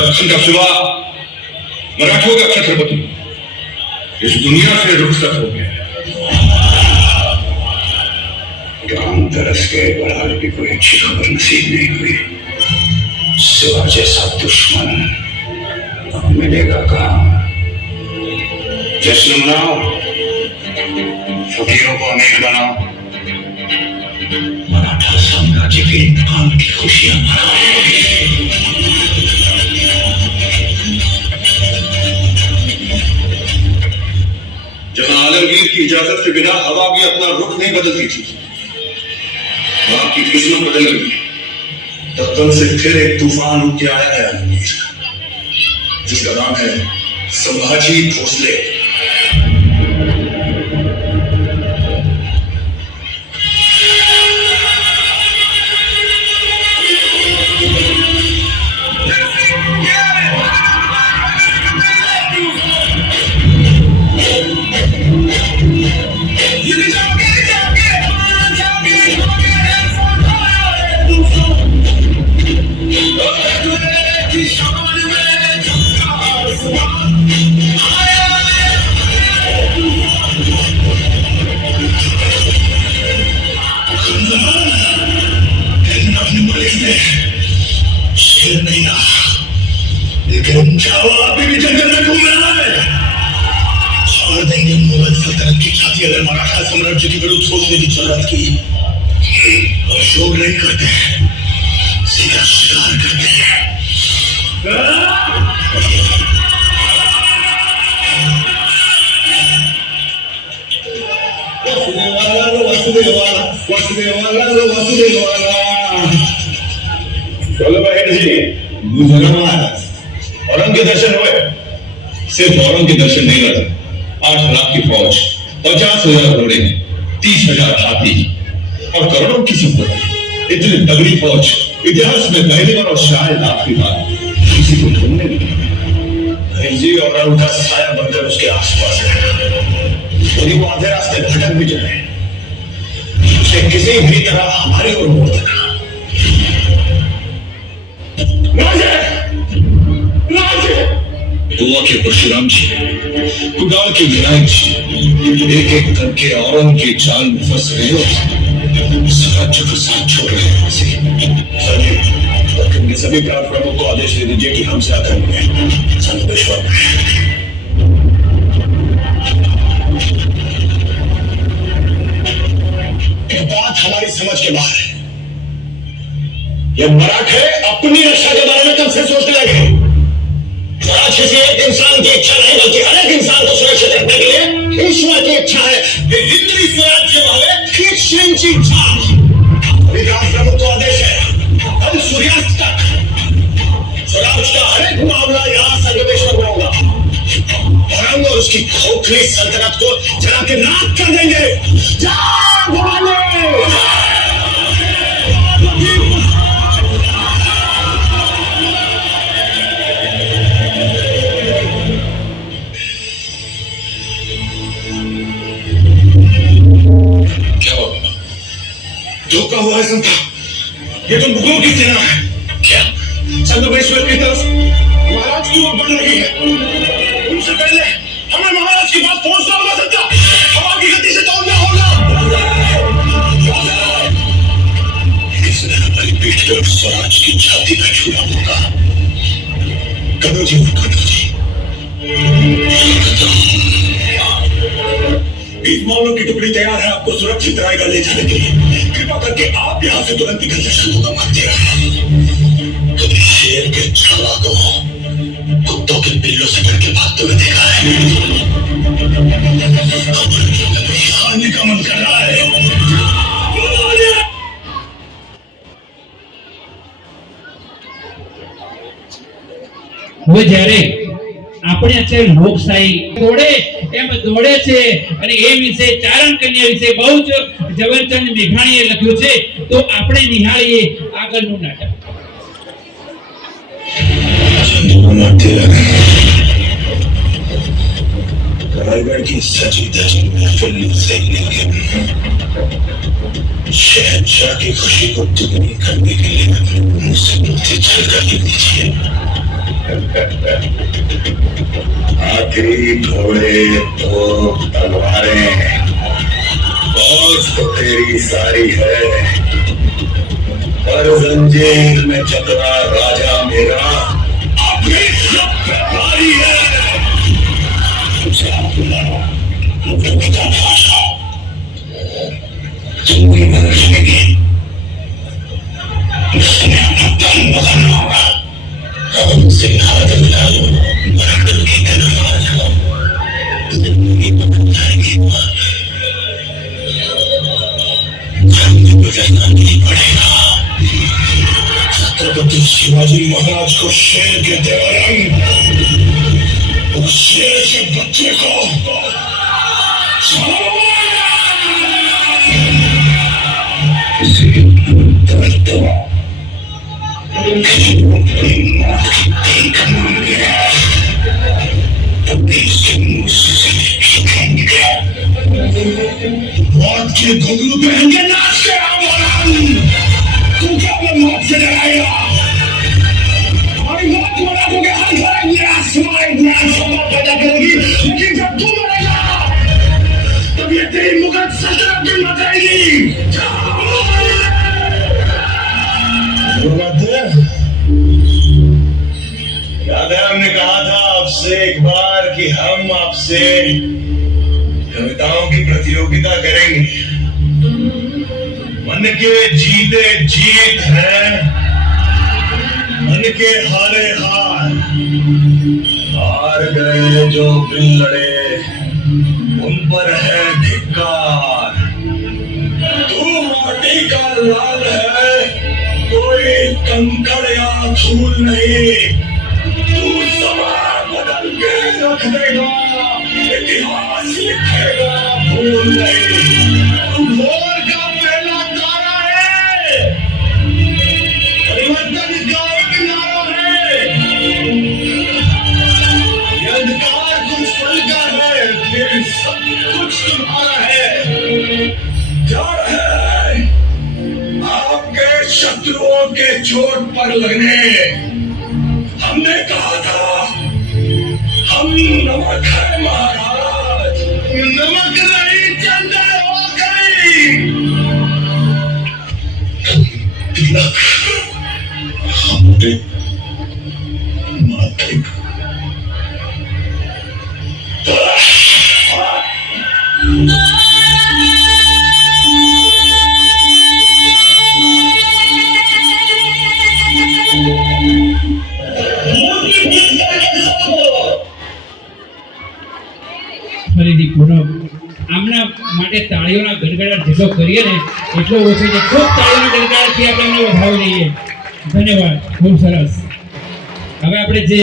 दक्षिण का सिवा मराठों का छत्रपति इस दुनिया से रुखसत हो गया। राम तरस के बराबर भी कोई अच्छी खबर नसीब नहीं हुई। सिवा जैसा दुश्मन अब मिलेगा कहां? जश्न मनाओ, फकीरों को अमीर बनाओ, मराठा साम्राज्य के इंतकाम की खुशियां मनाओ। जहां आलमगीर की इजाजत के बिना हवा भी अपना रुख नहीं बदलती थी, वहां की किस्मत बदल गई। तब से फिर एक तूफान उठ के आया है आलमगीर, जिसका नाम है संभाजी भोसले। शेर नहीं रहा, लेकिन जावा अभी भी जंगल में घूम रहा है। छोड़ देंगे मुगल सल्तनत की छाती अगर मराठा साम्राज्य के विरुद्ध सोचने की जरूरत की। और शोर नहीं करते, सीधा शिकार करते हैं। औरंग के दर्शन हुए? सिर्फ औरंग के दर्शन नहीं लगे, 8 लाख की फौज, 50,000 घोड़े, 30,000 हाथी और करोड़ों की संपत्ति। इतनी तगड़ी फौज इतिहास में पहली बार और शायद आखिरी बार किसी को ढूंढने नहीं। जी और उनका साया बनकर उसके आसपास है। यदि वो आधे रास्ते भटक भी जाए, उसे किसी भी तरह हमारी ओर मोड़ देना। हुआ के परशुराम जी, कुदाल के विनायक जी एक एक करके औरंग के जाल में फंस रहे हो, राज्य को साथ छोड़ रहे हैं। दक्षिण के सभी प्रांत प्रमुख को आदेश दे दीजिए कि हमसे आकर मिले। संदेश्वर बात हमारी समझ के बाहर है। ये मराठे अपनी रक्षा के बारे में कब से सोचने लगे? स्वराज किसी एक इंसान की इच्छा नहीं, बल्कि हर एक इंसान को सुरक्षित रखने के लिए ईश्वर की इच्छा है। ये हिंदवी स्वराज के बारे एक स्वयं की इच्छा। विकास प्रमुख को आदेश है, कल सूर्यास्त तक स्वराज का हर एक मामला यहाँ संगमेश्वर में होगा। औरंग और उसकी खोखली सल्तनत को जला के राख कर देंगे। जय भवानी। धोखा हुआ है संता, ये तो मुगलों की सेना है। क्या संगमेश्वर की तरफ महाराज की ओर बढ़ रही है? उनसे पहले हमें महाराज की बात पहुंचना होगा संता। हवा की गति से दौड़ना होगा। किसने हमारी पीठ पर स्वराज की छाती का छुरा होगा? कदर जी और कदर जी, इस मामलों की टुकड़ी तैयार है आपको सुरक्षित रायगढ़ ले जाने के लिए। कृपा करके आप यहाँ से तुरंत निकल जाए। शत्रु का मत दिया। कभी शेर के छाला को कुत्तों के बिल्लों से डर के भागते हुए देखा है। खाने का मन कर रहा है। वो જ્યારે આપણે અત્યારે લોકશાહી દોડે એમ દોડે છે અને એ વિશે ચારણ કન્યા વિશે બહુ જ ઝવેરચંદ મેઘાણીએ લખ્યું છે, તો આપણે નિહાળીએ આગળનું નાટક। रायगढ़ की सजी धजी महफिल से लेकिन शहंशाह की खुशी को दुगनी करने के लिए अपने मुंह से मूर्ति छलका ही दीजिए। हाथी घोड़े तो तलवारें फौज तो तेरी सारी है, पर जंजीर में चतरा राजा मेरा अपने सब पे भारी है। मुझे बता भाषा तुम भी मदद सुनेगी, उसने अपना धन बदलना होगा। अब मुझसे हाथ मिला लो, मरकल की तरफ आ जाओ, जिंदगी बदल जाएगी। धन बदलना नहीं पड़ेगा। छत्रपति शिवाजी महाराज को शेर के देवरंग, उस शेर के बच्चे को मौत के घुंघरू पहन के नाच के तू क्या अपने मौत से डराएगा? हमारी मौत मरा तो क्या हाथ भरेंगे, आसमान पैदा करेगी, लेकिन जब तू मरेगा तब ये तेरी मुगल सल्तनत भी मर जाएगी। याद है हमने कहा था आपसे एक बार कि हम आपसे कविताओं की प्रतियोगिता करेंगे। मन के जीते जीत है, मन के हारे हार। हार गए जो बिन लड़े उन पर है धिक्कार। तू माटी का लाल है, कोई कंकड़ या धूल नहीं। तू ज़बान बदल के रख देगा, इतिहास लिखेगा भूल नहीं। तू भोर का पहला तारा है, परिवर्तन का एक नारा है। ये अंधकार कुछ पल का है, फिर सब कुछ तुम्हारा है। क्या है आपके शत्रुओं के चोट पर लगने? हमने कहा था हम नमक है महाराज, नमक नहीं चंदा हो गई। तिलक हमारे माथे ફરીથી પૂનમ આમના માટે તાળીઓના ગડગડાટ જેટલો કરીએ ને એટલો ઓછો છે. ખૂબ તાળીઓના ગડગડાટથી આપણે એમને વધાવી લઈએ. ધન્યવાદ, ખૂબ સરસ. હવે આપણે જે